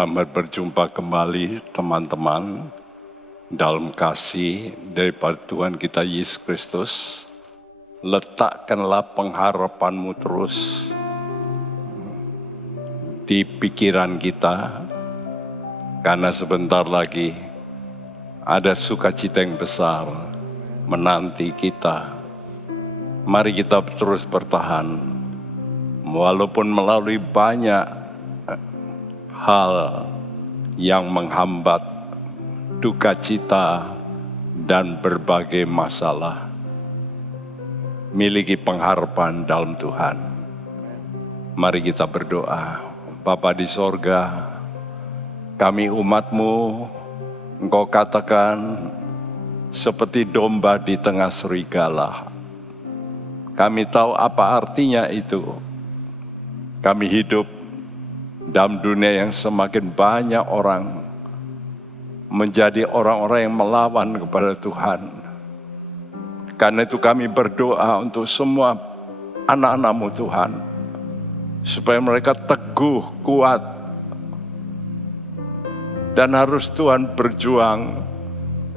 Selamat berjumpa kembali teman-teman dalam kasih daripada Tuhan kita Yesus Kristus. Letakkanlah pengharapanmu terus di pikiran kita, karena sebentar lagi ada sukacita yang besar menanti kita. Mari kita terus bertahan, walaupun melalui banyak hal yang menghambat duka cita dan berbagai masalah. Miliki pengharapan dalam Tuhan. Mari kita berdoa. Bapa di sorga, kami umat-Mu, Engkau katakan seperti domba di tengah serigala. Kami tahu apa artinya itu. Kami hidup dalam dunia yang semakin banyak orang menjadi orang-orang yang melawan kepada Tuhan. Karena itu kami berdoa untuk semua anak-anak-Mu Tuhan, supaya mereka teguh, kuat, dan harus Tuhan berjuang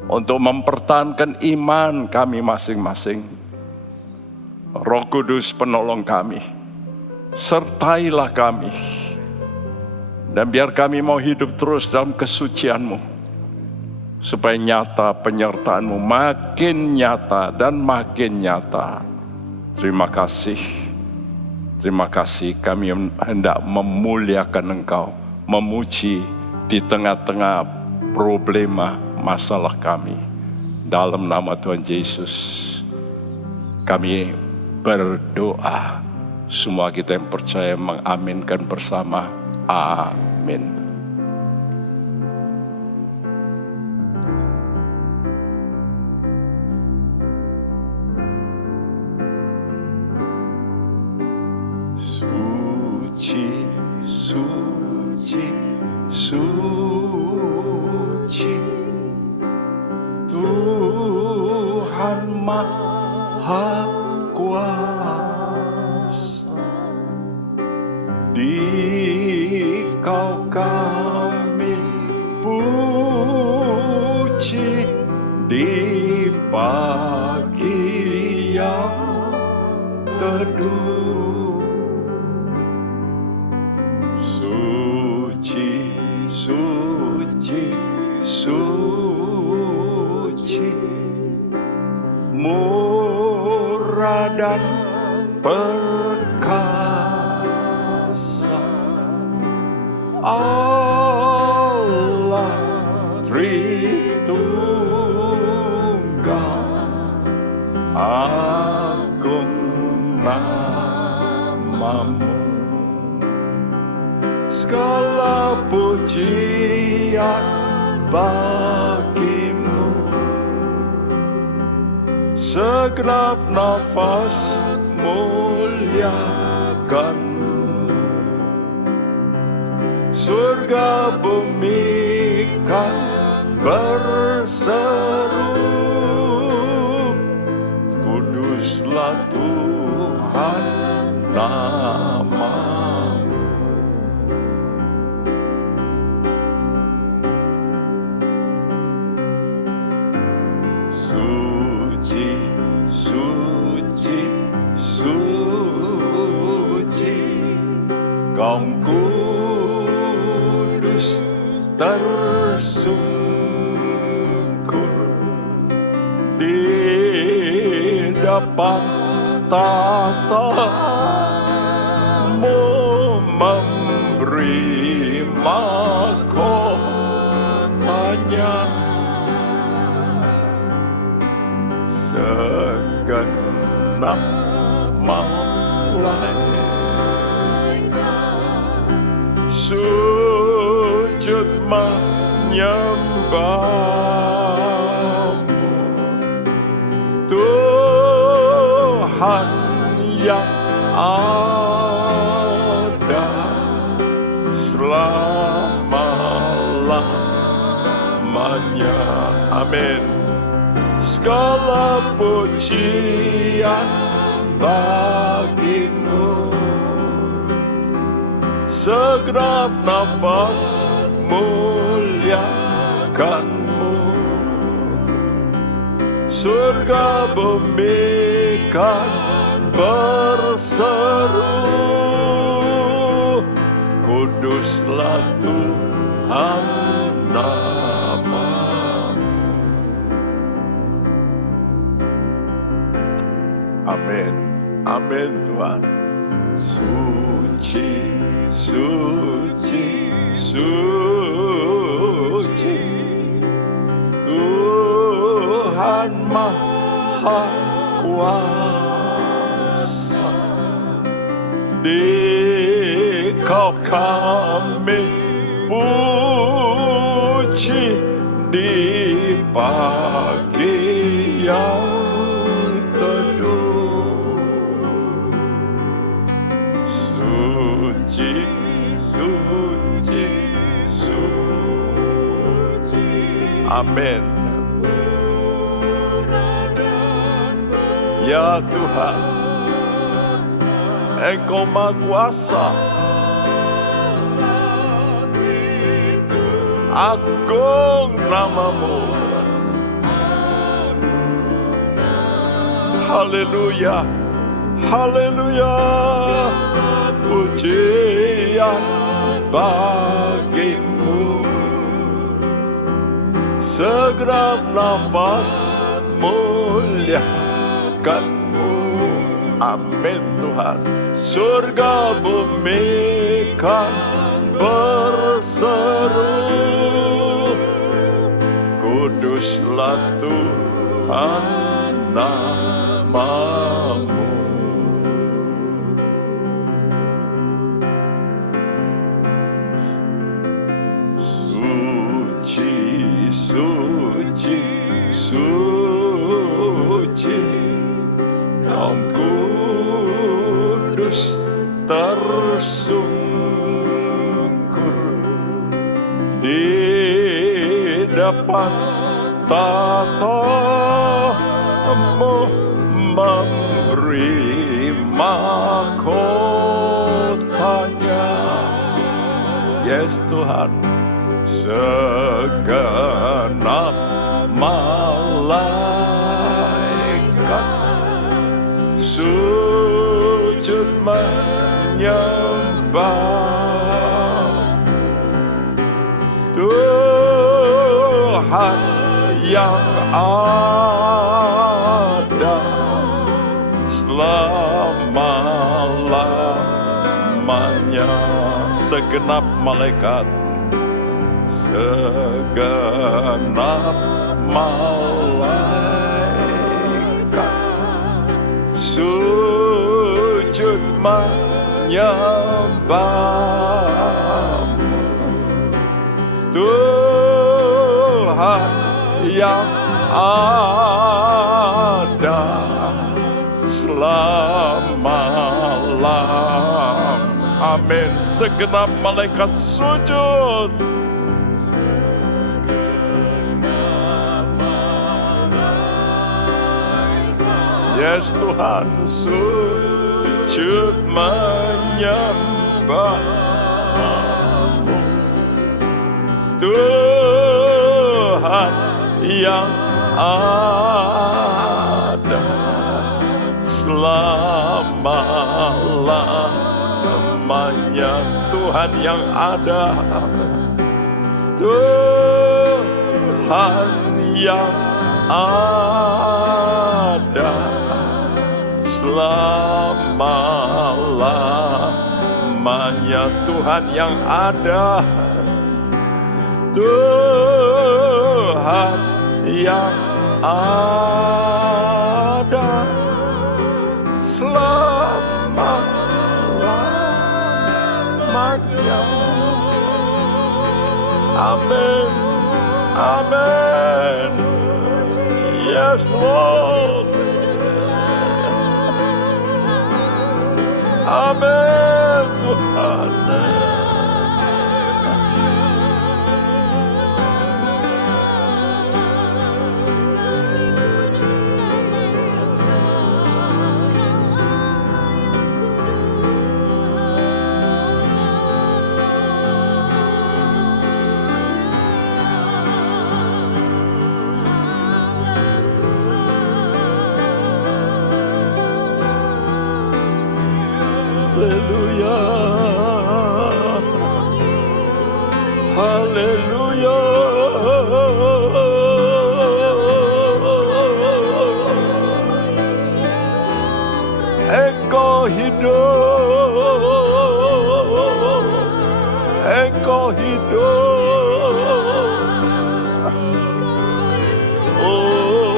untuk mempertahankan iman kami masing-masing. Roh Kudus penolong kami, sertailah kami. Dan biar kami mau hidup terus dalam kesucian-Mu, supaya nyata penyertaan-Mu makin nyata dan makin nyata. Terima kasih. Terima kasih, kami hendak memuliakan Engkau, memuji di tengah-tengah problema masalah kami. Dalam nama Tuhan Yesus, kami berdoa. Semua kita yang percaya mengaminkan bersama. Amin. Suci, suci, suci, Tuhan Maha Kuasa. Kau kami puji di pagi yang teduh. Suci, suci, suci, murah dan perkasa, Allah Tritunggal, agung nama-Mu. Segala pujian bagi-Mu, segenap nafas muliakan. Surga bumi kan berseru, kuduslah Tuhan nama-Mu. Suci, suci, suci, Kau tersungkur di depan tahta-Mu, memberi mahkotanya. Segenap malaikat sujud menyembah-Mu, Tuhan yang ada selama-lamanya. Amin. Segala pujian bagi-Mu, segenap nafas muliakanmu. Surga bumi kan berseru, kuduslah Tuhan namamu. Amin, amin Tuhan. Suci, suci, suci, Tuhan Maha Kuasa. Di Kau kami puji di pagi yang teduh. Suci, suci, suci. Amin. Ya Tuhan, Engkau Maha Kuasa, agung namamu. Haleluya, haleluya, pujian bagimu. Segenap nafas muliakanmu. Amin Tuhan. Surga bumi kan berseru, kuduslah Tuhan namamu. Suci, suci, suci, Kaum kudus tersungkur di depan tatamu, memberi mahkotanya. Yes Tuhan, segenap malaikat sujud menyembah. Tuhan yang ada selama-lamanya. Segenap malaikat, segenap malaikat sujud menyembah. Tuhan yang ada selama-lamanya. Amin. Segenap malaikat sujud. Yes Tuhan, sujud menyembah. Tuhan yang ada selama-lamanya. Tuhan yang ada, Tuhan yang ada selama-lamanya. Tuhan yang ada, Tuhan yang ada selama-lamanya. Amin, amin. Yes Lord. Amin Tuhan. Haleluya. Engkau hidup, Engkau hidup. Oh,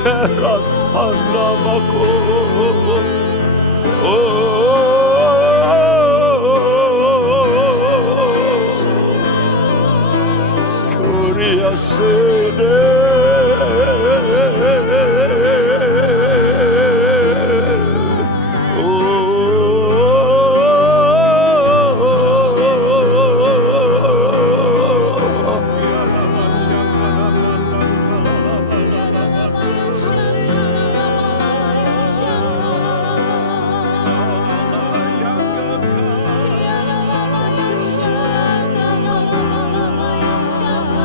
ya Rasulullah-ku. Kuria sede.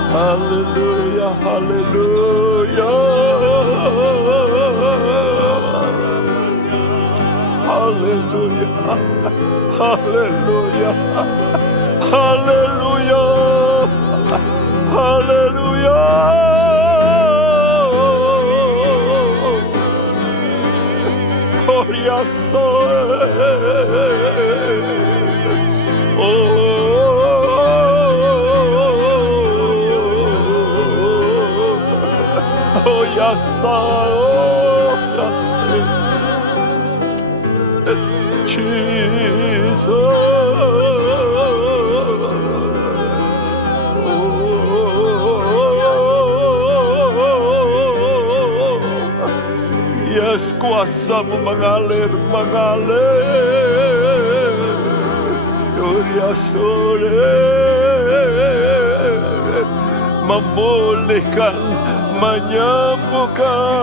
Haleluya, haleluya. Haleluya, haleluya. Haleluya. Haleluya. Oh ya Oh yes, oh yes, Jesus. Yes, kuasamu mengalir, mengalir. Oh yes, memulihkan, menyembuhkan.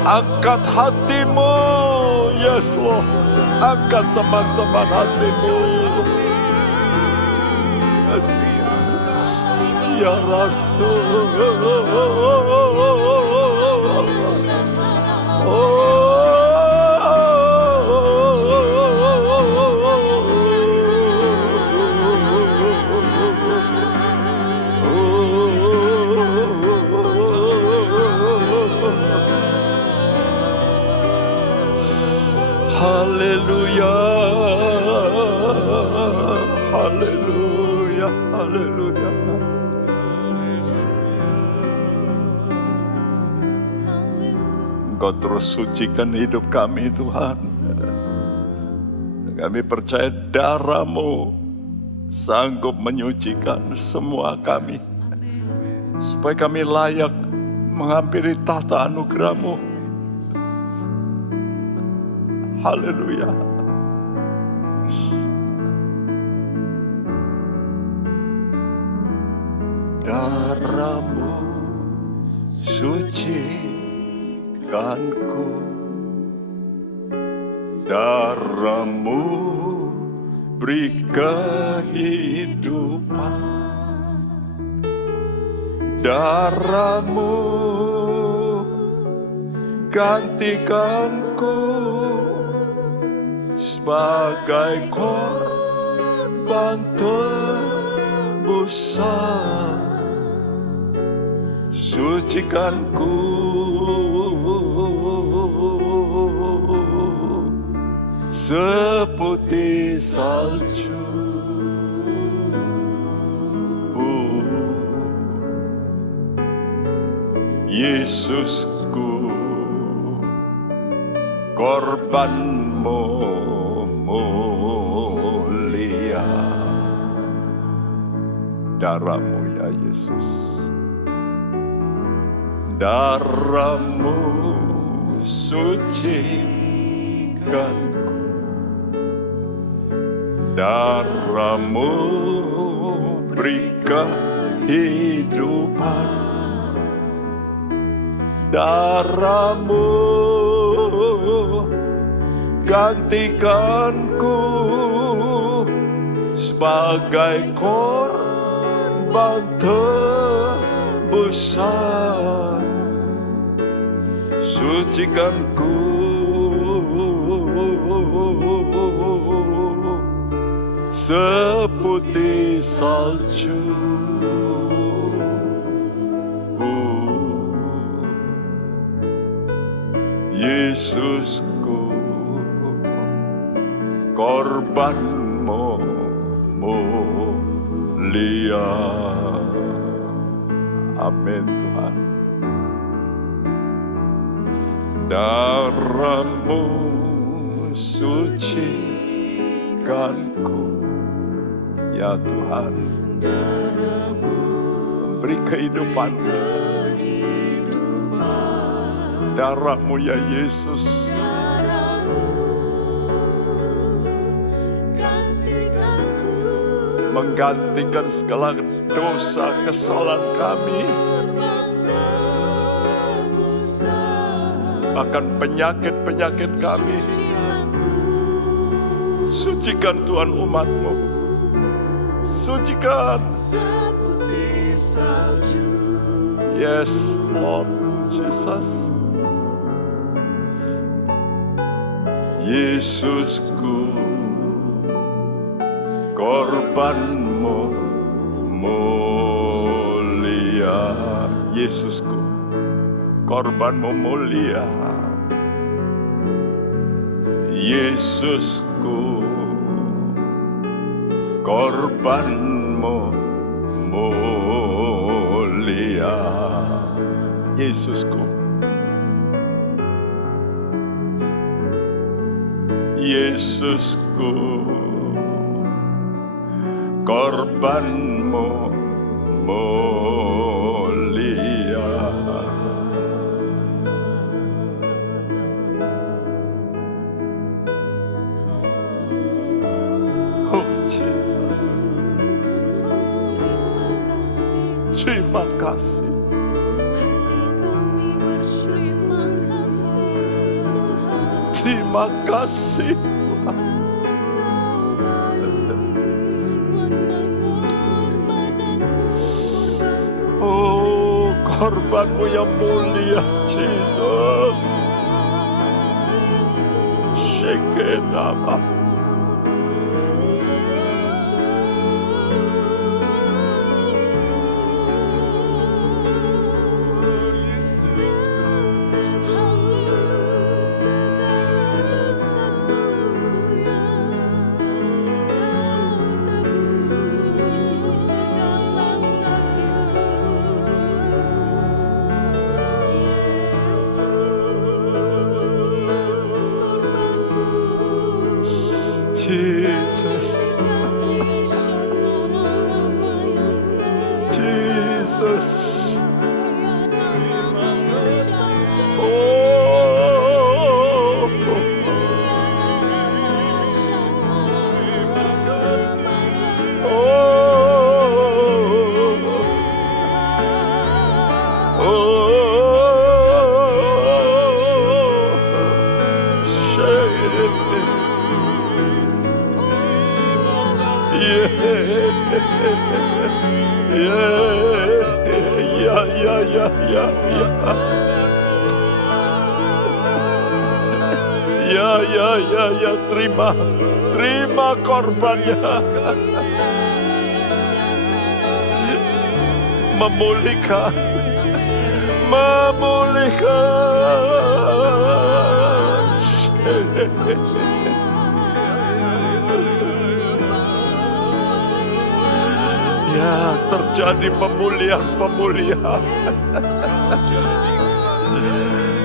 Angkat hatimu, yes Lord. Angkat teman-teman hatimu. Ya Rasul. Haleluya, haleluya, haleluya. Engkau terus sucikan hidup kami Tuhan. Kami percaya darah-Mu sanggup menyucikan semua kami. Supaya kami layak menghampiri tahta anugerah-Mu. Haleluya. Darah-Mu sucikanku, darah-Mu beri kehidupan, darah-Mu gantikanku sebagai korban tebusan. Sucikanku seputih salju. Yesusku, korban-Mu mulia. Darah-Mu ya Yesus, darah-Mu sucikanku, darah-Mu beri kehidupan, darah-Mu gantikanku sebagai korban tebusan. Sucikanku seputih salju. Yesusku, korbanmu mulia. Amin Tuhan. Darahmu sucikanku, ya Tuhan. Beri kehidupan. Darahmu ya Yesus. Menggantikan segala dosa kesalahan kami. Bahkan penyakit-penyakit kami. Sucikan Tuhan umat-Mu. Sucikan. Yes, Lord Jesus. Yesusku, korbanmu mulia. Yesusku, korbanmu mulia. Yesusku, korbanmu mulia. Yesusku, Yesusku, korbanmu mulia. Oh Jesus, terima kasih. Terima kasih Tuhan. Oh, korbanmu yang mulia, Jesus. Shekinah. Jesus, Jesus, Ya, terima korbannya. Memulihkan. Ya, terjadi pemulihan.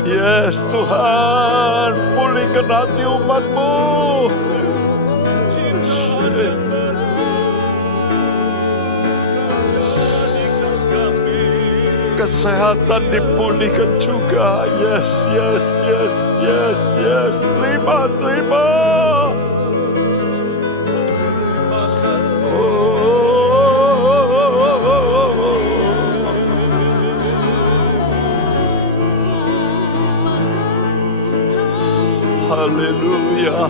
Yes Tuhan, pulihkan hati umat-Mu. Kesehatan dipulihkan juga. Yes. Terima.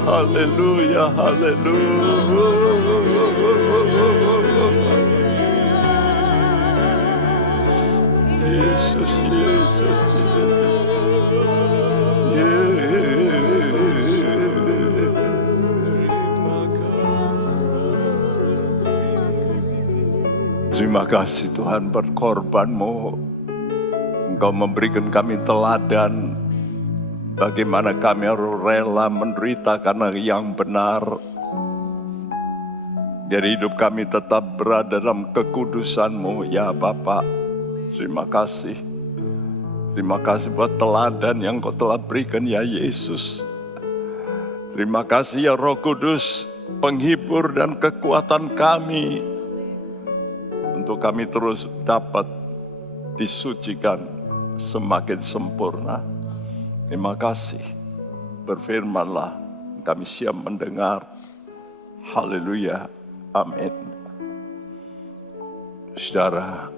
Haleluya. Yesus. Terima kasih Tuhan berkorban-Mu. Engkau memberikan kami teladan bagaimana kami harus rela menderita karena yang benar. Biar hidup kami tetap berada dalam kekudusan-Mu ya Bapa. Terima kasih. Terima kasih buat teladan yang Kau telah berikan ya Yesus. Terima kasih ya Roh Kudus, penghibur dan kekuatan kami. Untuk kami terus dapat disucikan semakin sempurna. Terima kasih. Berfirmanlah, kami siap mendengar. Haleluya. Amin. Saudara,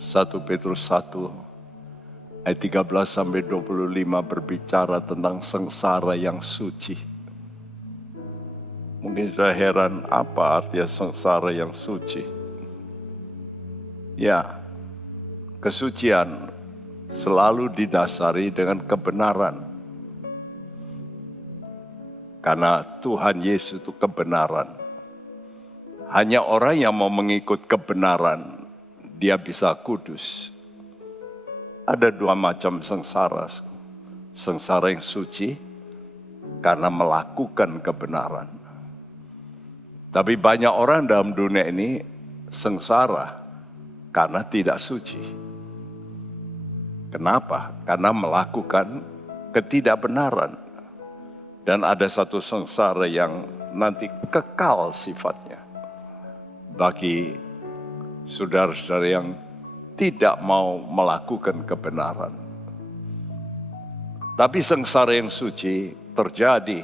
1 Petrus 1 ayat 13 sampai 25 berbicara tentang sengsara yang suci. Mungkin sudah heran apa artinya sengsara yang suci. Ya, kesucian selalu didasari dengan kebenaran. Karena Tuhan Yesus itu kebenaran. Hanya orang yang mau mengikut kebenaran, dia bisa kudus. Ada dua macam sengsara. Sengsara yang suci, karena melakukan kebenaran. Tapi banyak orang dalam dunia ini sengsara, karena tidak suci. Kenapa? Karena melakukan ketidakbenaran. Dan ada satu sengsara yang nanti kekal sifatnya. Bagi saudara-saudara yang tidak mau melakukan kebenaran. Tapi sengsara yang suci terjadi.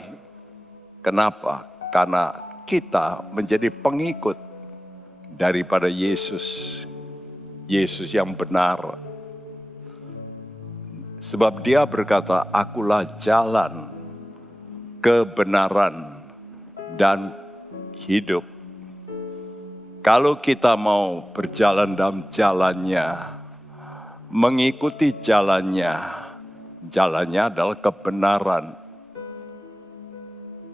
Kenapa? Karena kita menjadi pengikut daripada Yesus. Yesus yang benar. Sebab dia berkata, akulah jalan, kebenaran, dan hidup. Kalau kita mau berjalan dalam jalannya, mengikuti jalannya, jalannya adalah kebenaran.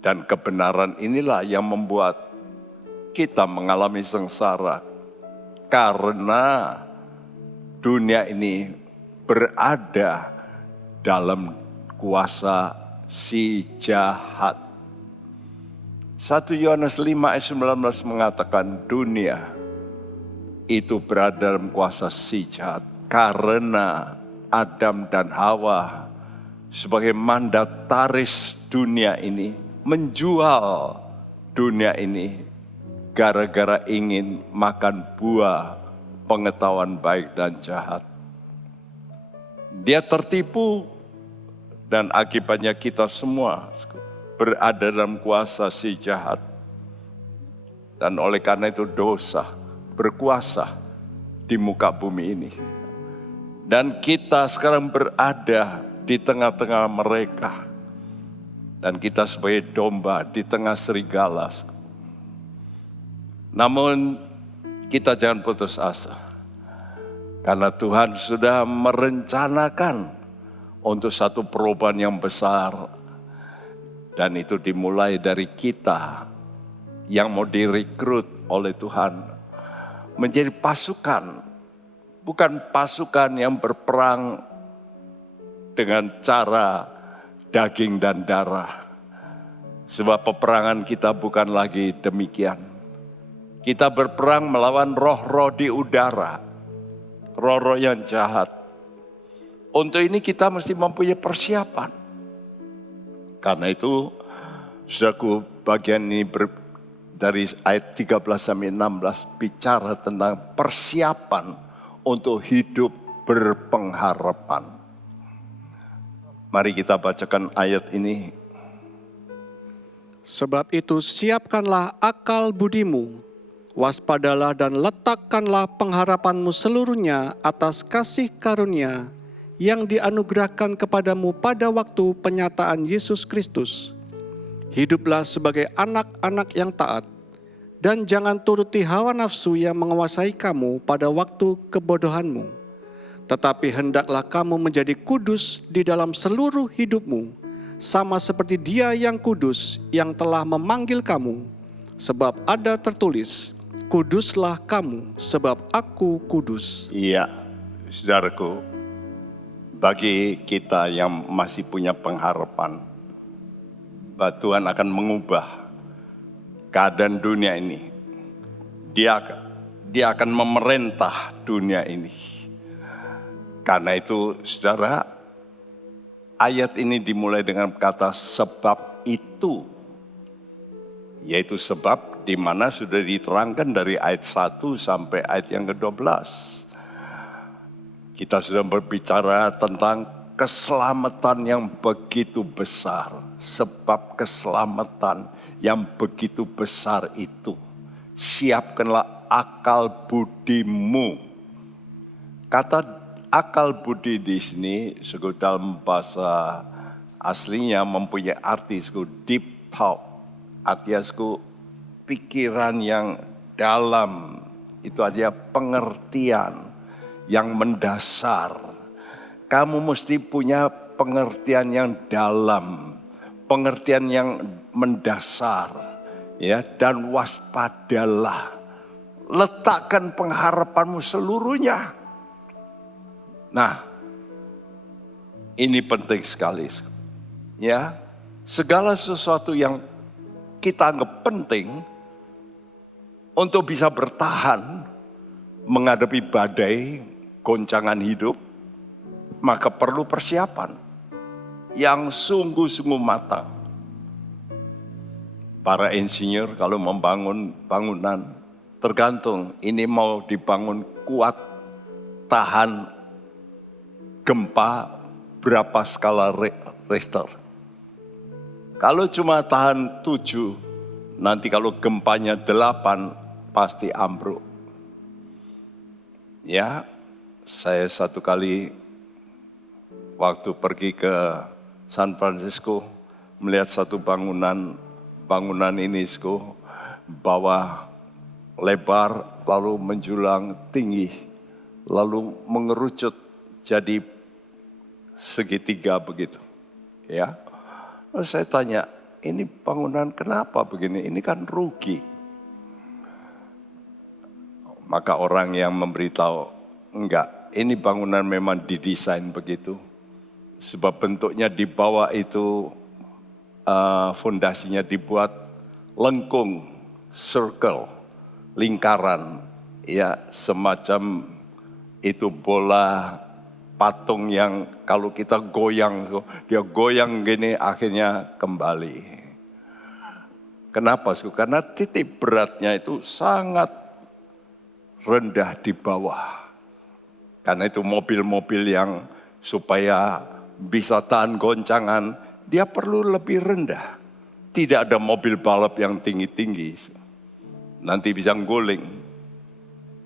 Dan kebenaran inilah yang membuat kita mengalami sengsara. Karena dunia ini berada dalam kuasa si jahat. 1 Yohanes 5 ayat 19 mengatakan dunia itu berada dalam kuasa si jahat. Karena Adam dan Hawa sebagai mandataris dunia ini menjual dunia ini gara-gara ingin makan buah pengetahuan baik dan jahat. Dia tertipu dan akibatnya kita semua berada dalam kuasa si jahat. Dan oleh karena itu dosa berkuasa di muka bumi ini. Dan kita sekarang berada di tengah-tengah mereka. Dan kita sebagai domba di tengah serigala. Namun kita jangan putus asa. Karena Tuhan sudah merencanakan untuk satu perubahan yang besar. Dan itu dimulai dari kita yang mau direkrut oleh Tuhan. Menjadi pasukan. Bukan pasukan yang berperang dengan cara daging dan darah. Sebab peperangan kita bukan lagi demikian. Kita berperang melawan roh-roh di udara. Roh-roh yang jahat. Untuk ini kita mesti mempunyai persiapan. Karena itu, saudaraku, bagian ini dari ayat 13 sampai 16 bicara tentang persiapan untuk hidup berpengharapan. Mari kita bacakan ayat ini. Sebab itu siapkanlah akal budimu, waspadalah dan letakkanlah pengharapanmu seluruhnya atas kasih karunia yang dianugerahkan kepadamu pada waktu penyataan Yesus Kristus. Hiduplah sebagai anak-anak yang taat, dan jangan turuti hawa nafsu yang menguasai kamu pada waktu kebodohanmu. Tetapi hendaklah kamu menjadi kudus di dalam seluruh hidupmu, sama seperti Dia yang kudus yang telah memanggil kamu. Sebab ada tertulis, kuduslah kamu sebab aku kudus. Iya, saudaraku, bagi kita yang masih punya pengharapan, bahwa Tuhan akan mengubah keadaan dunia ini. Dia akan memerintah dunia ini. Karena itu, saudara, ayat ini dimulai dengan kata sebab itu. Yaitu sebab di mana sudah diterangkan dari ayat 1 sampai ayat yang ke-12. Kita sudah berbicara tentang keselamatan yang begitu besar. Sebab keselamatan yang begitu besar itu, siapkanlah akal budimu. Kata akal budi di sini dalam bahasa aslinya mempunyai arti deep thought. Artinya pikiran yang dalam, itu artinya pengertian yang mendasar. Kamu mesti punya pengertian yang dalam, pengertian yang mendasar, ya, dan waspadalah. Letakkan pengharapanmu seluruhnya. Nah, ini penting sekali, ya. Segala sesuatu yang kita anggap penting untuk bisa bertahan menghadapi badai, goncangan hidup, maka perlu persiapan yang sungguh-sungguh matang. Para insinyur kalau membangun bangunan, tergantung ini mau dibangun kuat, tahan gempa berapa skala Richter. Kalau cuma tahan 7, nanti kalau gempanya 8 pasti ambruk. Ya, saya satu kali waktu pergi ke San Francisco melihat satu bangunan ini bawah lebar lalu menjulang tinggi lalu mengerucut jadi segitiga begitu. Ya. Lalu saya tanya, ini bangunan kenapa begini? Ini kan rugi. Maka orang yang memberitahu, enggak, ini bangunan memang didesain begitu. Sebab bentuknya di bawah itu fondasinya dibuat lengkung, circle, lingkaran. Ya, semacam itu bola patung yang kalau kita goyang, dia goyang gini akhirnya kembali. Kenapa? Karena titik beratnya itu sangat rendah di bawah. Karena itu mobil-mobil yang supaya bisa tahan goncangan, dia perlu lebih rendah. Tidak ada mobil balap yang tinggi-tinggi. Nanti bisa guling.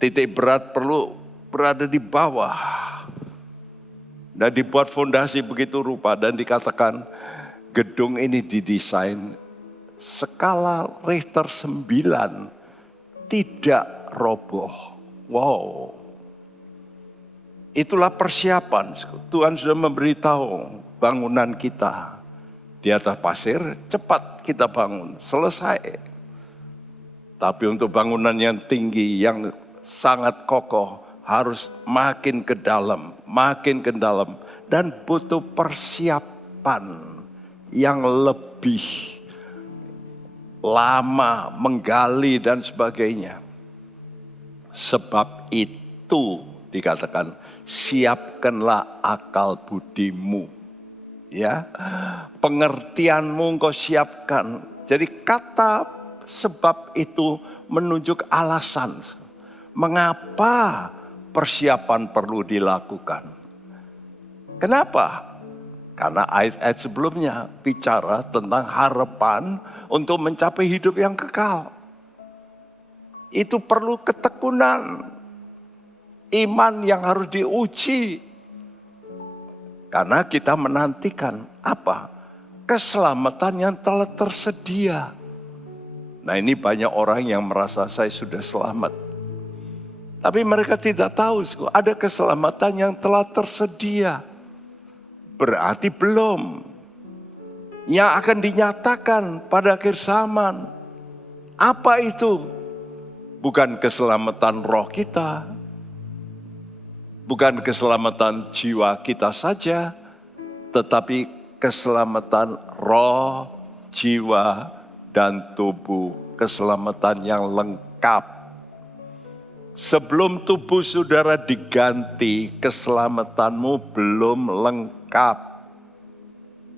Titik berat perlu berada di bawah. Dan dibuat fondasi begitu rupa dan dikatakan gedung ini didesain skala Richter 9 tidak roboh. Wow. Itulah persiapan. Tuhan sudah memberitahu bangunan kita di atas pasir cepat kita bangun, selesai. Tapi untuk bangunan yang tinggi, yang sangat kokoh, harus makin ke dalam, dan butuh persiapan yang lebih lama, menggali dan sebagainya. Sebab itu dikatakan, siapkanlah akal budimu. Ya, pengertianmu engkau siapkan. Jadi kata sebab itu menunjuk alasan. Mengapa persiapan perlu dilakukan. Kenapa? Karena ayat-ayat sebelumnya bicara tentang harapan untuk mencapai hidup yang kekal. Itu perlu ketekunan, iman yang harus diuji. Karena kita menantikan apa? Keselamatan yang telah tersedia. Nah, ini banyak orang yang merasa saya sudah selamat. Tapi mereka tidak tahu ada keselamatan yang telah tersedia. Berarti belum. Yang akan dinyatakan pada akhir zaman. Apa itu? Bukan keselamatan roh kita, bukan keselamatan jiwa kita saja, tetapi keselamatan roh, jiwa, dan tubuh. Keselamatan yang lengkap. Sebelum tubuh saudara diganti, keselamatanmu belum lengkap.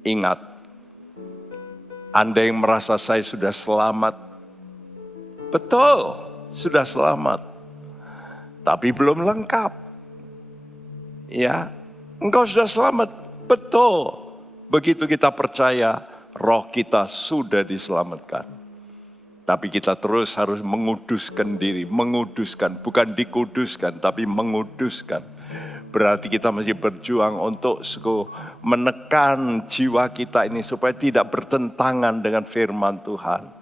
Ingat, Anda yang merasa saya sudah selamat, betul, sudah selamat, tapi belum lengkap. Ya, engkau sudah selamat, betul. Begitu kita percaya, roh kita sudah diselamatkan. Tapi kita terus harus menguduskan diri, menguduskan, bukan dikuduskan, tapi menguduskan. Berarti kita masih berjuang untuk menekan jiwa kita ini supaya tidak bertentangan dengan firman Tuhan.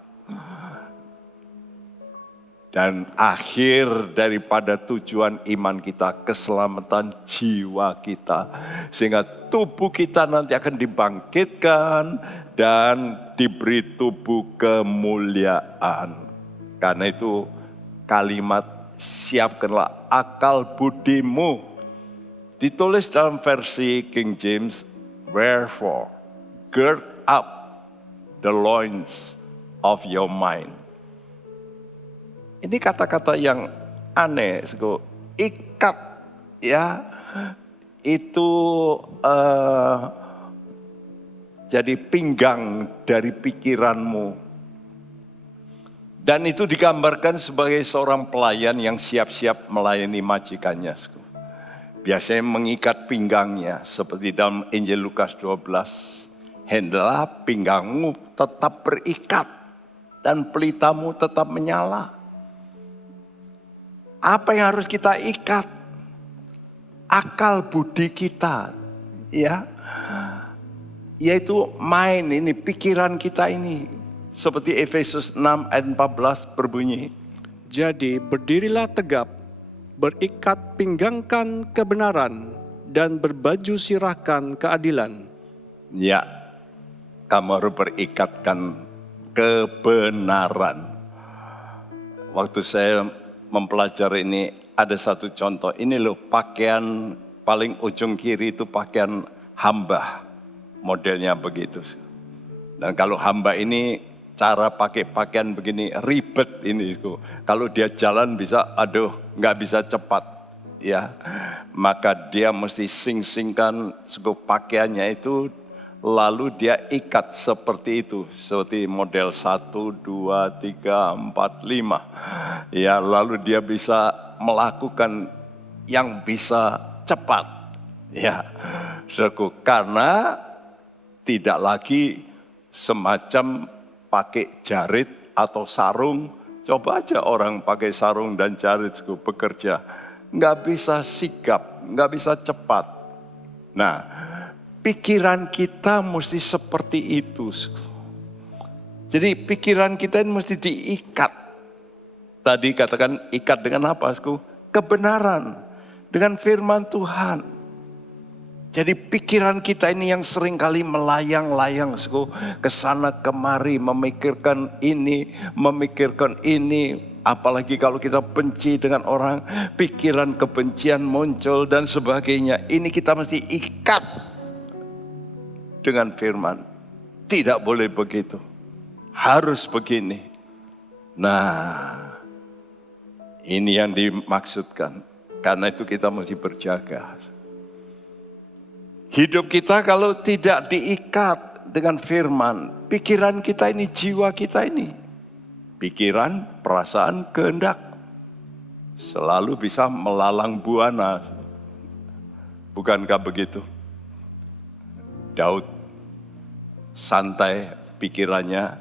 Dan akhir daripada tujuan iman kita, keselamatan jiwa kita. Sehingga tubuh kita nanti akan dibangkitkan dan diberi tubuh kemuliaan. Karena itu kalimat siapkanlah akal budimu. Ditulis dalam versi King James, wherefore gird up the loins of your mind. Ini kata-kata yang aneh, ikat ya, itu jadi pinggang dari pikiranmu. Dan itu digambarkan sebagai seorang pelayan yang siap-siap melayani majikannya. Biasanya mengikat pinggangnya, seperti dalam Injil Lukas 12. Hendaklah pinggangmu tetap berikat dan pelitamu tetap menyala. Apa yang harus kita ikat? Akal budi kita, ya, yaitu mind ini, pikiran kita ini. Seperti Efesus 6 ayat 14 berbunyi. Jadi berdirilah tegap, berikat pinggangkan kebenaran, dan berbaju sirahkan keadilan. Ya, kamu harus berikatkan kebenaran. Waktu saya mempelajari ini, ada satu contoh. Ini loh pakaian paling ujung kiri itu pakaian hamba. Modelnya begitu. Dan kalau hamba ini cara pakai pakaian begini ribet ini. Kalau dia jalan bisa, nggak bisa cepat. Ya, maka dia mesti sing-singkan pakaiannya itu, lalu dia ikat seperti itu, seperti model 1, 2, 3, 4, 5. Ya, lalu dia bisa melakukan yang bisa cepat. Ya, karena tidak lagi semacam pakai jarit atau sarung. Coba aja orang pakai sarung dan jarit bekerja. Nggak bisa sigap, nggak bisa cepat. Nah, pikiran kita mesti seperti itu. Jadi pikiran kita ini mesti diikat. Tadi katakan ikat dengan apa? Kebenaran. Dengan firman Tuhan. Jadi pikiran kita ini yang seringkali melayang-layang ke sana kemari, memikirkan ini, apalagi kalau kita benci dengan orang, pikiran kebencian muncul dan sebagainya. Ini kita mesti ikat dengan firman. Tidak boleh begitu. Harus begini. Nah, ini yang dimaksudkan. Karena itu kita mesti berjaga. Hidup kita kalau tidak diikat dengan firman, pikiran kita ini, jiwa kita ini, pikiran, perasaan, kehendak, selalu bisa melalang buana. Bukankah begitu? Daud santai pikirannya,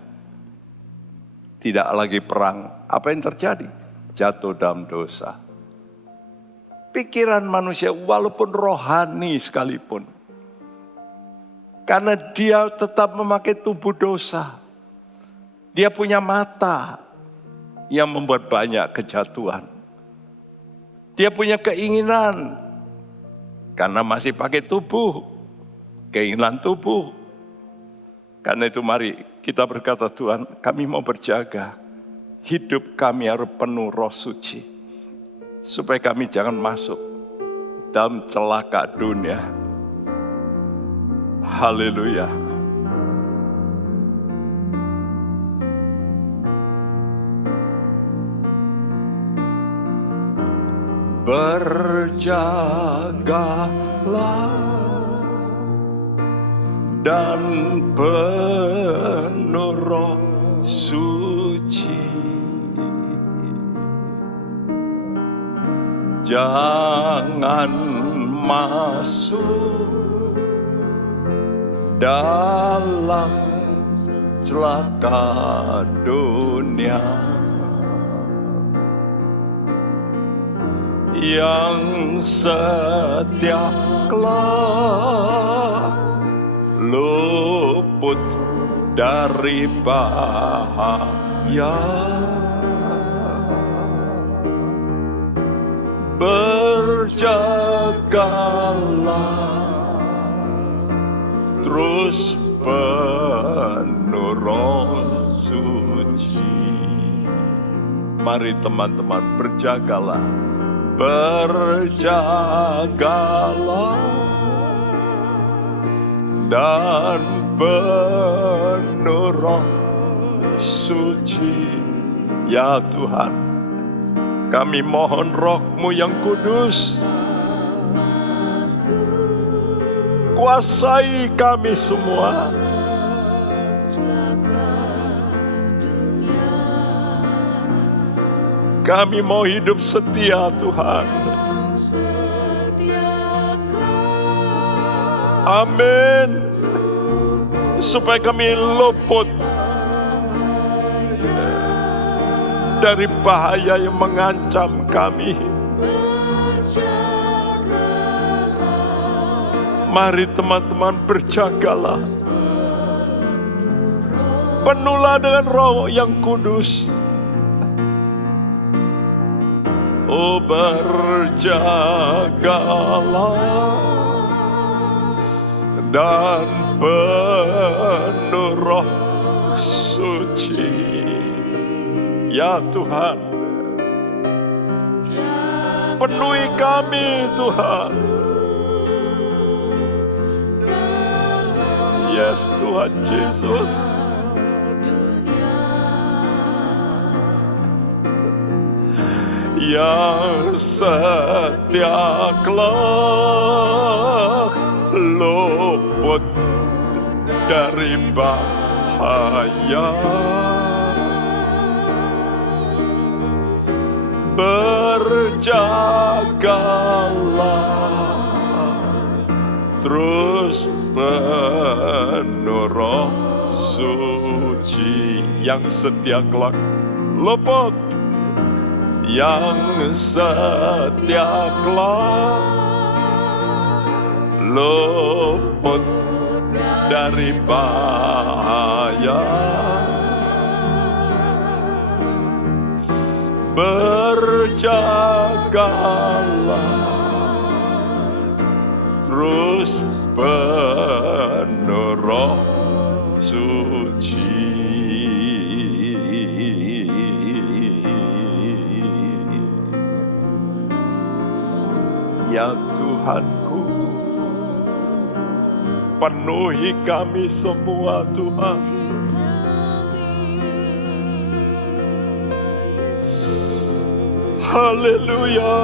tidak lagi perang. Apa yang terjadi? Jatuh dalam dosa. Pikiran manusia walaupun rohani sekalipun, karena dia tetap memakai tubuh dosa. Dia punya mata yang membuat banyak kejatuhan. Dia punya keinginan karena masih pakai tubuh. Keinginan tubuh. Karena itu mari kita berkata, Tuhan, kami mau berjaga. hidup kami harus penuh Roh Suci. Supaya kami jangan masuk dalam celaka dunia. Haleluya. Berjagalah dan penuh Roh Suci. Jangan masuk dalam celaka dunia yang setia kelak luput dari bahaya. Berjagalah terus penuh Roh Suci. Mari teman-teman berjagalah, berjagalah dan penuh Roh Suci. Ya Tuhan, kami mohon Roh-Mu yang kudus kuasai kami semua. Kami mau hidup setia Tuhan. Amin. Supaya kami luput dari bahaya yang mengancam kami. Mari teman-teman berjagalah. Penuhlah dengan Roh yang kudus. Oh, berjagalah dan penuh Roh Suci. Ya Tuhan, penuhi kami Tuhan. Yes Tuhan Yesus. Yang setia kelak luput dari bahaya. Berjagalah terus penuh Roh Suci. Yang setia kelak luput, yang setia kelak luput dari bahaya. Berjagalah terus penuh Roh Suci. Ya Tuhanku, penuhi kami semua Tuhan. Haleluya.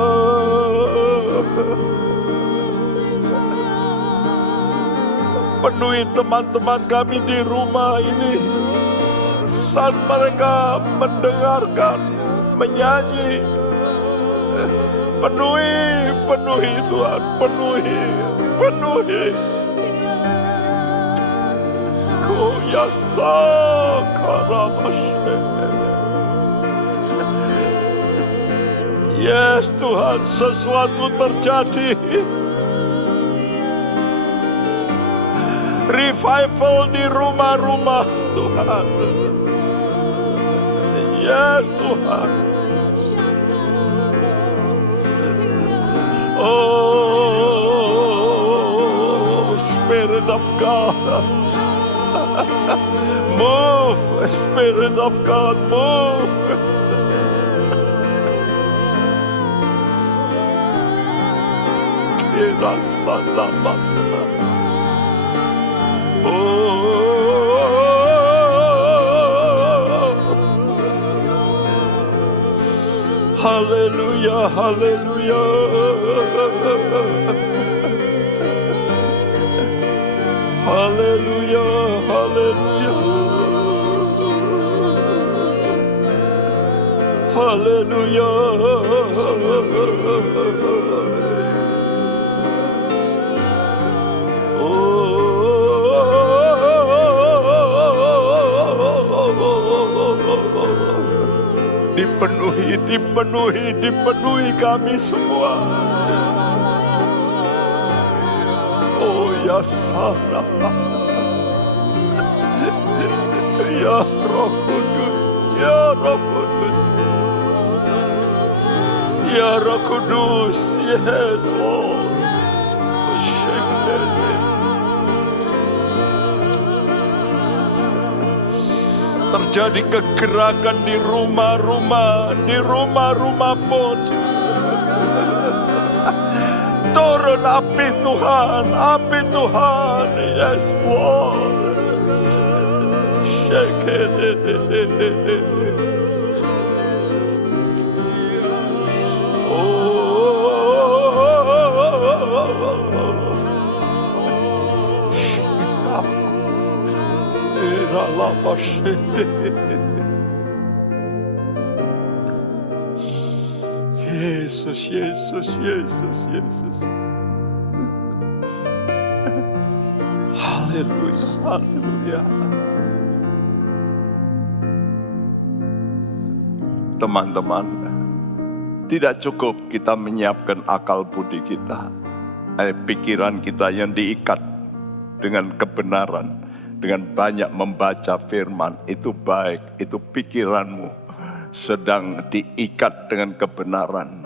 Penuhi teman-teman kami di rumah ini saat mereka mendengarkan, menyanyi. Penuhi Tuhan, penuhi. Koyasa karamashe. Yes Tuhan, sesuatu terjadi. Revival di rumah-rumah Tuhan. Yes Tuhan. Oh, Spirit of God, move Spirit of God, move. Hallelujah, hallelujah. Hallelujah, hallelujah. Dipenuhi, dipenuhi, dipenuhi kami semua. Oh ya sana, ya Roh Kudus, ya Roh Kudus, ya Roh Kudus, yes Lord. Terjadi kegerakan di rumah-rumah, di rumah-rumah pun. Turun api Tuhan, api Tuhan, yes Lord. Shake it. Yesus, Yesus, Yesus, Yesus. Haleluya, haleluya. Teman-teman, tidak cukup kita menyiapkan akal budi kita, pikiran kita yang diikat dengan kebenaran, dengan banyak membaca firman, itu baik, itu pikiranmu sedang diikat dengan kebenaran.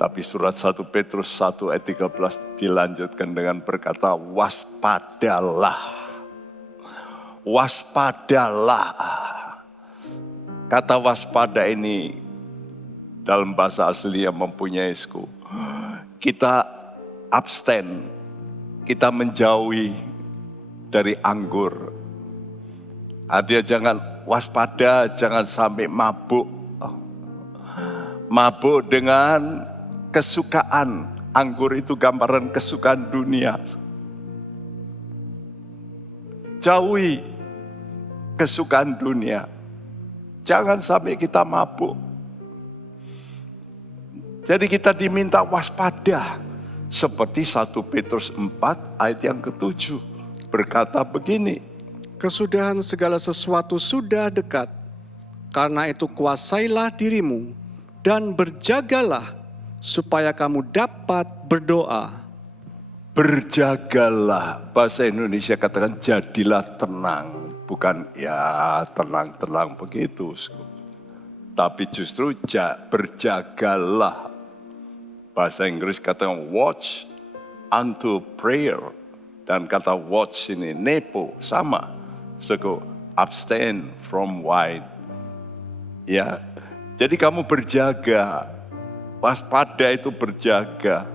Tapi surat 1 Petrus 1 ayat 13 dilanjutkan dengan berkata, waspadalah. Waspadalah. Kata waspada ini dalam bahasa asli yang mempunyai suku. Kita abstain, kita menjauhi dari anggur. Artinya jangan waspada, jangan sampai mabuk. Mabuk dengan kesukaan. Anggur itu gambaran kesukaan dunia. Jauhi kesukaan dunia. Jangan sampai kita mabuk. Jadi kita diminta waspada. Seperti 1 Petrus 4 ayat yang ke-7. Berkata begini. Kesudahan segala sesuatu sudah dekat. Karena itu kuasailah dirimu dan berjagalah supaya kamu dapat berdoa. Berjagalah, bahasa Indonesia katakan jadilah tenang. Bukan ya tenang-tenang begitu. Tapi justru berjagalah. Bahasa Inggris katakan watch unto prayer. Dan kata watch ini nepo sama. So abstain from wine. Ya. Jadi kamu berjaga. Waspada itu berjaga.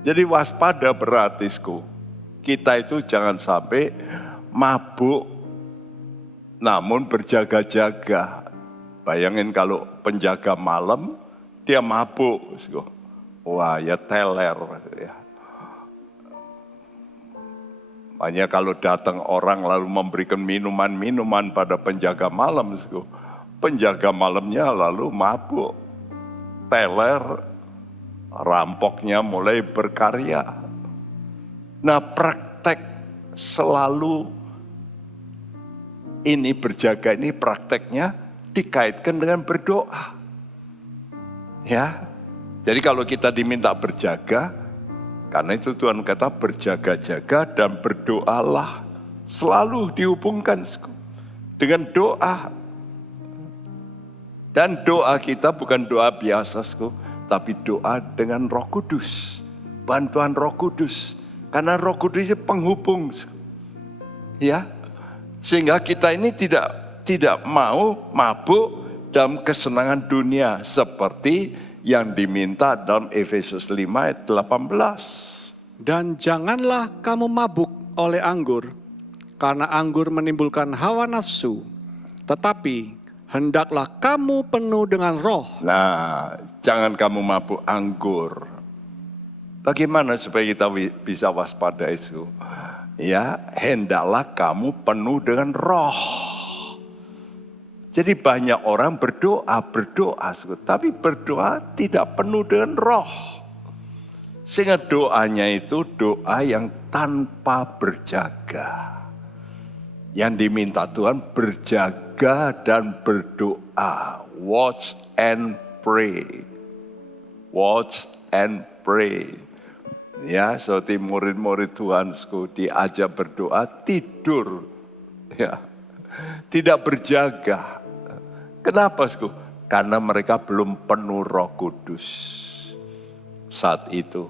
Jadi waspada berarti kita itu jangan sampai mabuk namun berjaga-jaga. Bayangin kalau penjaga malam dia mabuk. Wah ya teler ya. Makanya kalau datang orang lalu memberikan minuman-minuman pada penjaga malam. Penjaga malamnya lalu mabuk. Teler, rampoknya mulai berkarya. Nah praktek selalu ini berjaga ini prakteknya dikaitkan dengan berdoa. Ya, jadi kalau kita diminta berjaga, karena itu Tuhan kata berjaga-jaga dan berdoalah. Selalu dihubungkan dengan doa. Dan doa kita bukan doa biasa, tapi doa dengan Roh Kudus. Bantuan Roh Kudus. Karena Roh Kudus itu penghubung. Ya, Sehingga kita ini tidak mau mabuk dalam kesenangan dunia seperti yang diminta dalam Efesus 5 ayat 18. Dan janganlah kamu mabuk oleh anggur, karena anggur menimbulkan hawa nafsu, tetapi hendaklah kamu penuh dengan roh. Nah, jangan kamu mabuk anggur. Bagaimana supaya kita bisa waspada itu? Ya, hendaklah kamu penuh dengan roh. Jadi banyak orang berdoa, tapi berdoa tidak penuh dengan roh. Sehingga doanya itu doa yang tanpa berjaga. Yang diminta Tuhan berjaga dan berdoa. Watch and pray. Watch and pray. Ya, seperti murid-murid Tuhan diajak berdoa, tidur. Ya, tidak berjaga. Kenapa, Karena mereka belum penuh Roh Kudus saat itu.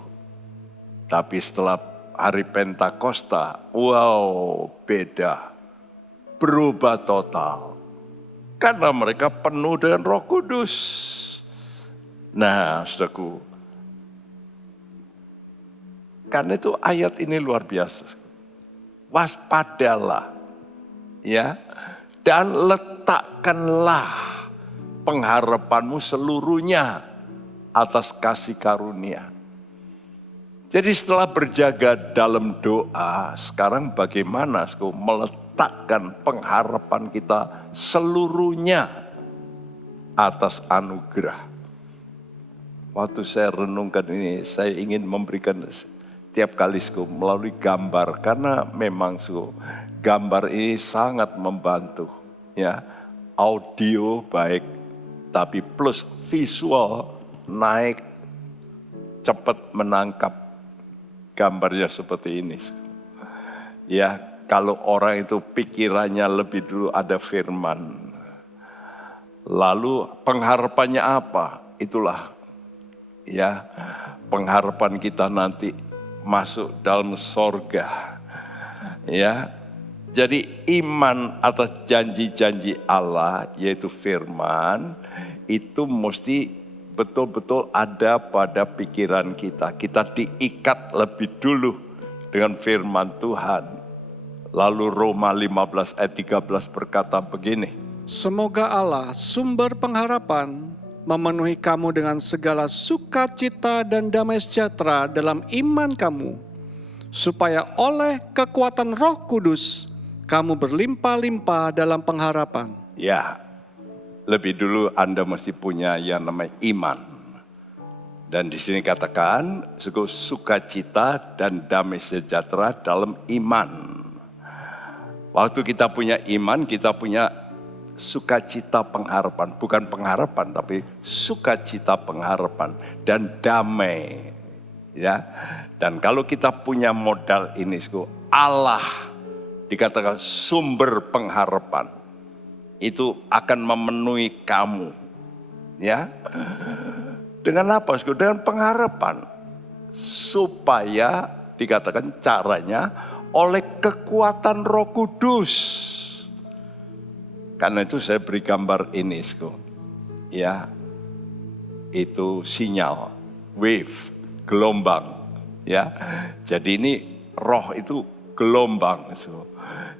Tapi setelah hari Pentakosta, wow, beda. Berubah total. Karena mereka penuh dengan Roh Kudus. Nah, saudaraku, karena itu ayat ini luar biasa. Waspadalah, ya, dan letakkanlah pengharapanmu seluruhnya atas kasih karunia. Jadi setelah berjaga dalam doa, sekarang bagaimana meletakkan pengharapan kita seluruhnya atas anugerah. Waktu saya renungkan ini, saya ingin memberikan tiap kali melalui gambar, karena memang gambar ini sangat membantu. Ya, audio baik, tapi plus visual naik, cepat menangkap. Gambarnya seperti ini. Ya, kalau orang itu pikirannya lebih dulu ada firman. Lalu pengharapannya apa? Itulah ya, pengharapan kita nanti masuk dalam sorga. Ya, jadi iman atas janji-janji Allah, yaitu firman, itu mesti betul-betul ada pada pikiran kita. Kita diikat lebih dulu dengan firman Tuhan. Lalu Roma 15 ayat 13 berkata begini. Semoga Allah, sumber pengharapan, memenuhi kamu dengan segala sukacita dan damai sejahtera dalam iman kamu, supaya oleh kekuatan Roh Kudus, kamu berlimpah-limpah dalam pengharapan. Ya, lebih dulu Anda mesti punya yang namanya iman. Dan di sini katakan sukacita dan damai sejahtera dalam iman. Waktu kita punya iman, kita punya sukacita pengharapan. Bukan pengharapan, tapi sukacita pengharapan dan damai. Ya, dan kalau kita punya modal ini, Allah dikatakan sumber pengharapan. Itu akan memenuhi kamu, ya. Dengan apa? Dengan pengharapan, supaya dikatakan caranya oleh kekuatan Roh Kudus. Karena itu saya beri gambar ini, ya, itu sinyal, wave, gelombang, ya. Jadi ini roh itu gelombang,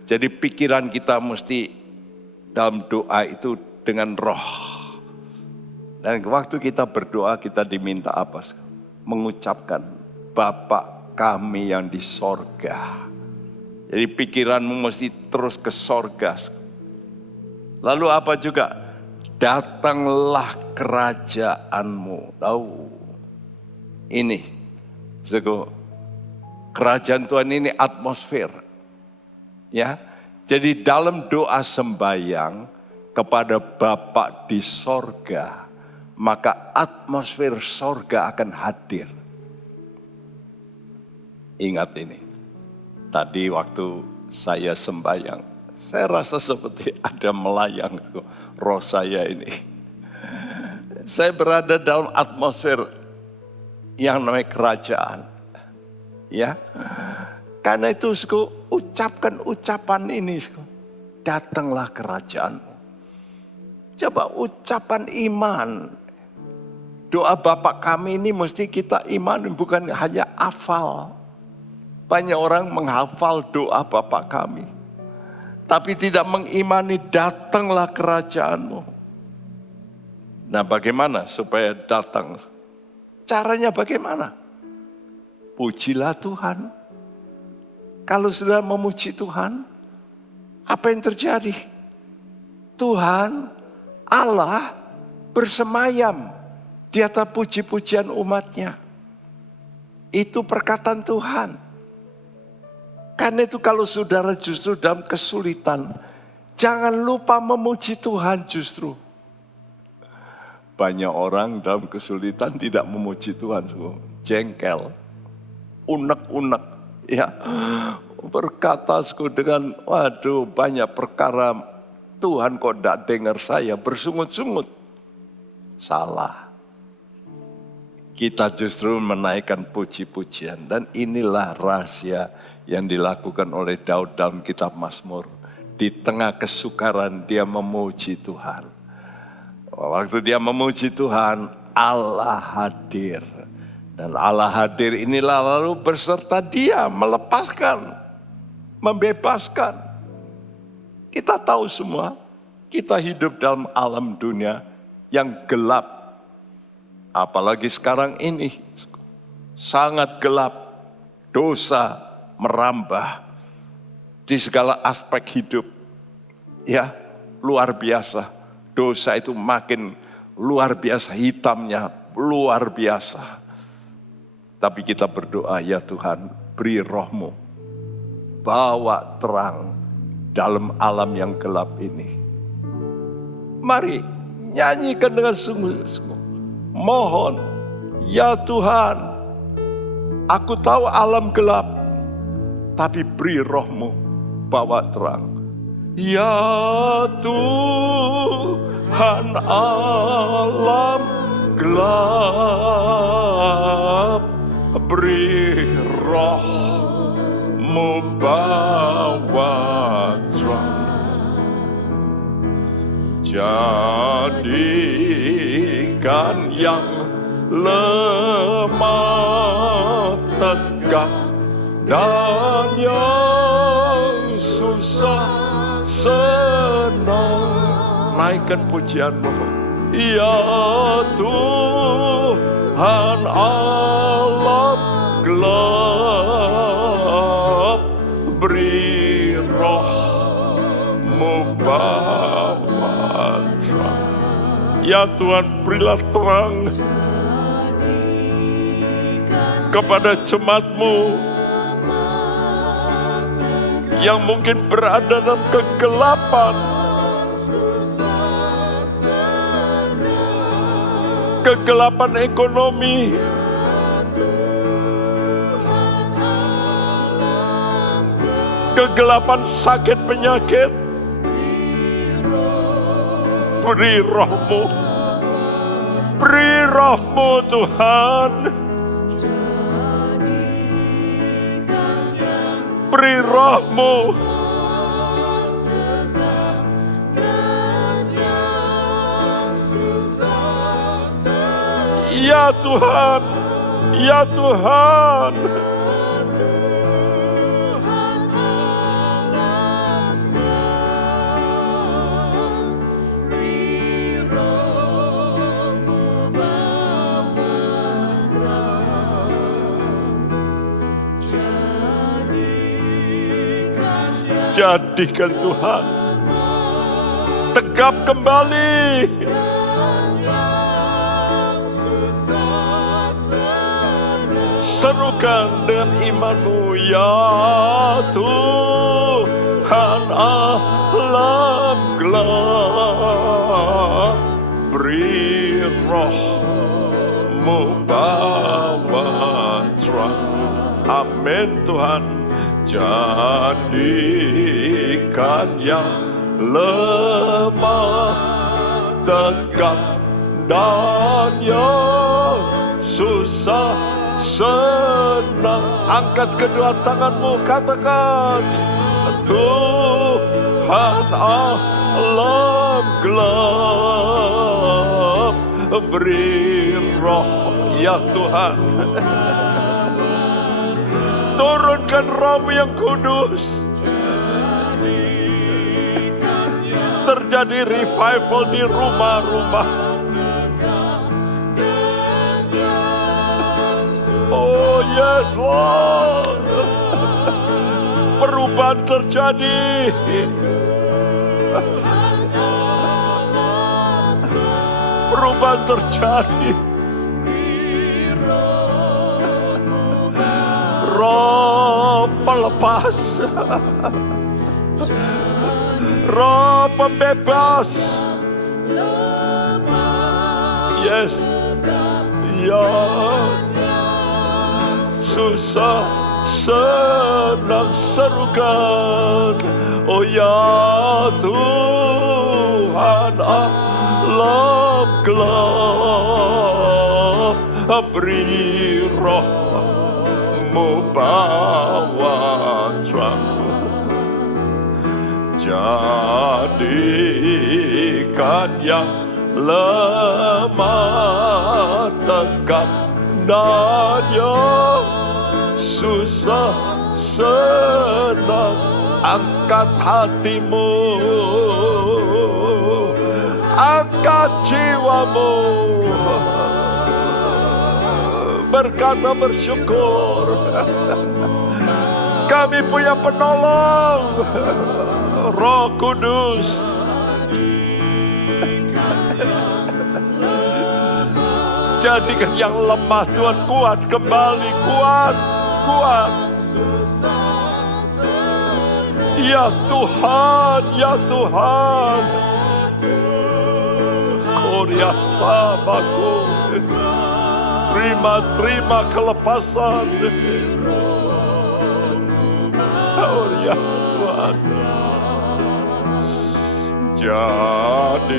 jadi pikiran kita mesti dalam doa itu dengan roh. Dan waktu kita berdoa, kita diminta apa? Mengucapkan Bapa kami yang di sorga. Jadi pikiranmu mesti terus ke sorga. Lalu apa juga? Datanglah kerajaanmu. Tahu? Ini, kerajaan Tuhan ini atmosfer. Ya. Jadi dalam doa sembahyang kepada Bapa di sorga, maka atmosfer sorga akan hadir. Ingat ini, tadi waktu saya sembahyang, saya rasa seperti ada melayang roh saya ini. Saya berada dalam atmosfer yang namanya kerajaan. Ya. Karena itu ucapkan ucapan ini. datanglah kerajaan-Mu. Coba ucapan iman. Doa Bapa kami ini mesti kita iman, bukan hanya hafal. Banyak orang menghafal doa Bapa kami, tapi tidak mengimani datanglah kerajaan-Mu. Nah, bagaimana supaya datang? Caranya bagaimana? Pujilah Tuhan. Kalau sudah memuji Tuhan, apa yang terjadi? Tuhan, Allah bersemayam di atas puji-pujian umatnya. Itu perkataan Tuhan. Karena itu kalau saudara justru dalam kesulitan, jangan lupa memuji Tuhan justru. Banyak orang dalam kesulitan tidak memuji Tuhan, jengkel, unek-unek, ya, berkata dengan, waduh banyak perkara Tuhan kok tidak dengar saya, bersungut-sungut. Salah. Kita justru menaikkan puji-pujian, dan inilah rahasia yang dilakukan oleh Daud dalam kitab Mazmur. Di tengah kesukaran dia memuji Tuhan. Waktu dia memuji Tuhan, Allah hadir. Dan Allah hadir inilah lalu beserta dia melepaskan, membebaskan. Kita tahu semua, kita hidup dalam alam dunia yang gelap. Apalagi sekarang ini, sangat gelap. Dosa merambah di segala aspek hidup. Ya, luar biasa. Dosa itu makin luar biasa, hitamnya luar biasa. Tapi kita berdoa, ya Tuhan, beri roh-Mu, bawa terang dalam alam yang gelap ini. Mari nyanyikan dengan sungguh-sungguh. Mohon, ya Tuhan, aku tahu alam gelap, tapi beri roh-Mu, bawa terang. Ya Tuhan, alam gelap, beri roh-Mu, bawa terang. Jadikan yang lemah tegak, dan yang susah senang. Naikkan pujian-Mu. Ya Tuhan, alam gelap, beri roh-Mu, bawa terang. Ya Tuhan, berilah terang kepada jemaat-Mu yang mungkin berada dalam kegelapan, kegelapan ekonomi, kegelapan sakit penyakit. Beri roh-Mu, beri roh-Mu Tuhan, beri roh-Mu. Ya Tuhan, ya Tuhan. Jadikan Tuhan tegap kembali serukan dengan iman-Mu. Ya Tuhan, alam gelap, beri roh-Mu, bawa terang. Amin Tuhan. Jadikan yang lemah tegak, dan yang susah senang. Angkat kedua tangan-Mu, katakan, Tuhan Tuhan, alam gelap, beri roh ya Tuhan. Turunkan Roh-Mu yang kudus. Terjadi revival di rumah-rumah. Oh yes Lord. Perubahan terjadi. Perubahan terjadi. Roh pelepas. Roh pembebas. Yes. Ya. Susah, senang, serukan. Oh ya Tuhan, alam gelap, beri Roh-Mu bawa terang. Jadikan yang lemah tegap dan yang susah senang. Angkat hatimu, angkat jiwamu, berkata bersyukur. Kami punya penolong, Roh Kudus. Jadikan yang lemah Tuhan kuat kembali, kuat. Ya Tuhan, ya Tuhan. Korea sabaku. Terima kelepasan. Oh ya Tuhan. Jadikan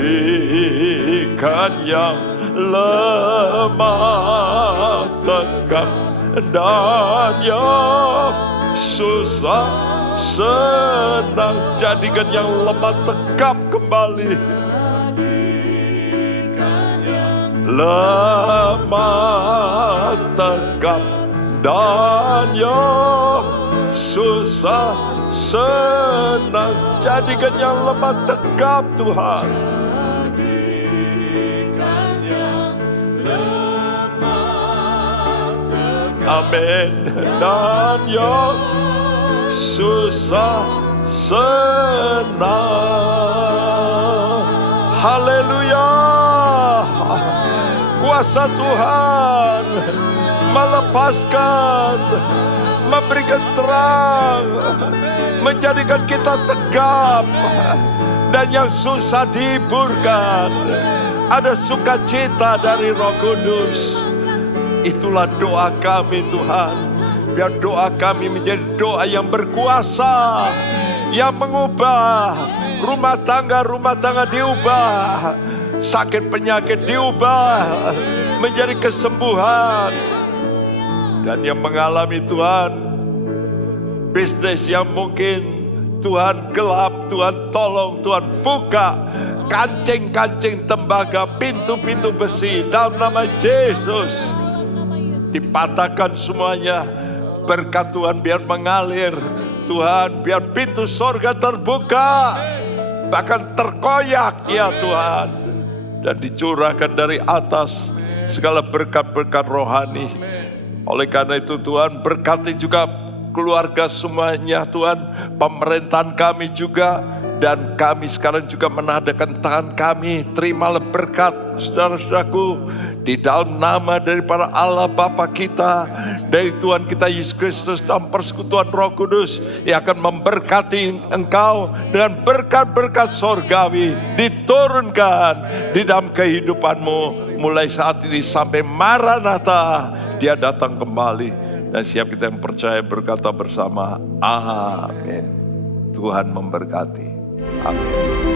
yang lemah tegap dan yang susah senang. Jadikan yang lemah tegap kembali. Lemah tegap dan yang susah senang. Jadikan yang lemah tegap Tuhan. Amin. Dan yang susah senang. Haleluya. Kuasa Tuhan melepaskan, memberikan terang, menjadikan kita tegap, dan yang susah dihiburkan. Ada sukacita dari Roh Kudus. Itulah doa kami Tuhan. Biar doa kami menjadi doa yang berkuasa, yang mengubah rumah tangga diubah, sakit penyakit diubah menjadi kesembuhan. Dan yang mengalami Tuhan, bisnis yang mungkin Tuhan gelap, Tuhan tolong, Tuhan buka kancing-kancing tembaga, pintu-pintu besi dalam nama Yesus. Dipatahkan semuanya. Berkat Tuhan biar mengalir. Tuhan biar pintu sorga terbuka, bahkan terkoyak ya Tuhan. Dan dicurahkan dari atas segala berkat-berkat rohani. Oleh karena itu Tuhan, berkati juga keluarga semuanya Tuhan, pemerintahan kami juga. Dan kami sekarang juga menadakan tangan kami. Terimalah berkat saudara-saudaraku di dalam nama daripada Allah Bapa kita, dari Tuhan kita Yesus Kristus, dalam persekutuan Roh Kudus yang akan memberkati engkau dengan berkat-berkat sorgawi diturunkan di dalam kehidupanmu mulai saat ini sampai Maranatha Dia datang kembali. Dan siap kita yang percaya berkata bersama, amin. Tuhan memberkati. Amin.